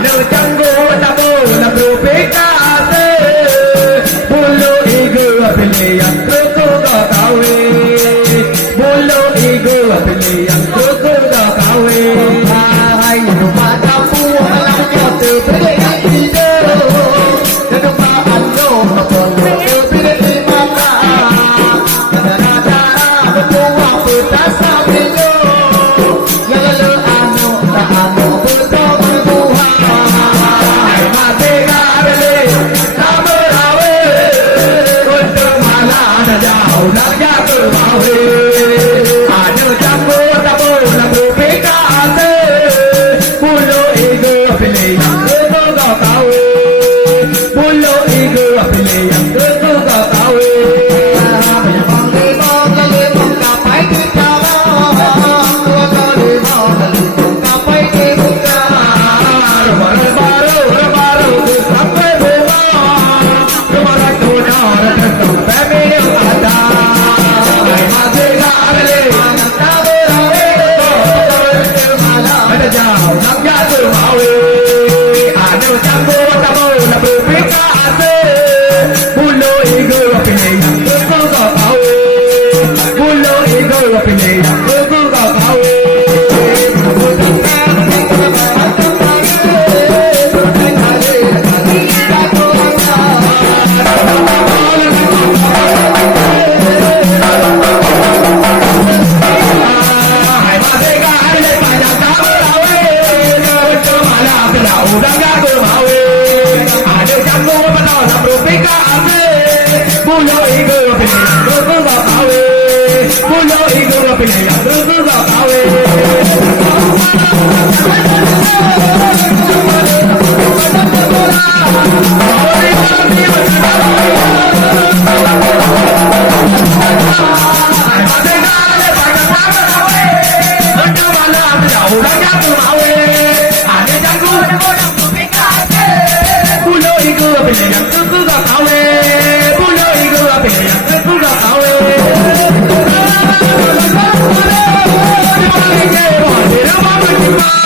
Anu canggung tabu nak berpikase bulu igu pilih yang kuku kau kawin bulu igu pilih yang kuku kau kawin hai rumah tabu halang jatuh pilih ide dan rumah anu apa pilih mana nada berdoa bertasa bilo yang lalu anu tak anu berdoa nak jaga mawe ada campur tabur nak berpikase bulu ego pilih yang kau kawe bulu ego pilih yang kau kawe memang lemong lemong kapai kita tua kali mau lemong kapai kita baru sampai rumah kemarin tu nak tentu family ada jauh nak jatuh mawe ada campur tabu nak berpikase bulu ego pilih yang kau kawe bulu ego pilih yang kau kawe udah jago mawe ada campur penuh nak berpikase bulu ego pilih yang kau kawe bulu ego pilih yang kau kawe udah jago mawe ada campur bulu ego pilih yang kau kawe bulu ego pilih yang kau kawe rumah